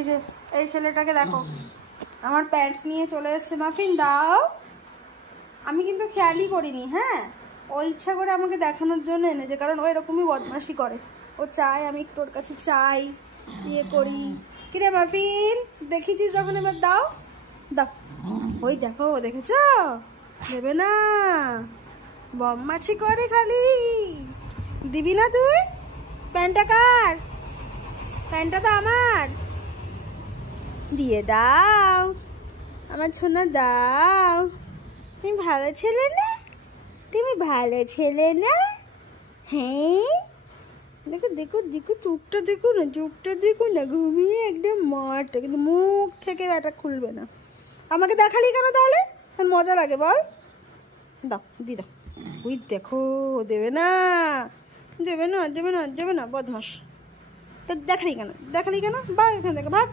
এই যে এই ছেলেটাকে দেখো, আমার প্যান্ট নিয়ে চলে এসছে। মাফিন দাও। আমি কিন্তু খেয়ালই করিনি, হ্যাঁ, ও ইচ্ছা করে আমাকে দেখানোর জন্য এনেছে, কারণ ও এরকমই বদমাশি করে। ও চায় আমি একটু ওর কাছে চাই, ইয়ে করি। কিরে মাফিন, দেখেছিস যখন, এবার দাও দাও। ওই দেখো, দেখেছ, দেবে না, বদমাশি করে খালি। দিবি না তুই? প্যান্টটা কার? প্যান্টটা তো আমার। দিয়ে দাও আমার সোনা, দাও। তুমি ভালো ছেলে না? তুমি ভালো ছেলে না? হ্যাঁ, দেখো দেখো দেখো, চুপটা দেখো না, চুপটা দেখো না, ঘুমিয়ে একদম মারটা, কিন্তু মুখ থেকে ব্যাটা খুলবে না। আমাকে দেখালি কেন তাহলে? মজা লাগে বল? দাও, দি দাও। ওই দেখো, দেবে না, দেবে না, দেবে না, দেবে না, বদমাস। তো দেখালি কেন, দেখালি কেন? ভাগ এখান থেকে, ভাগ।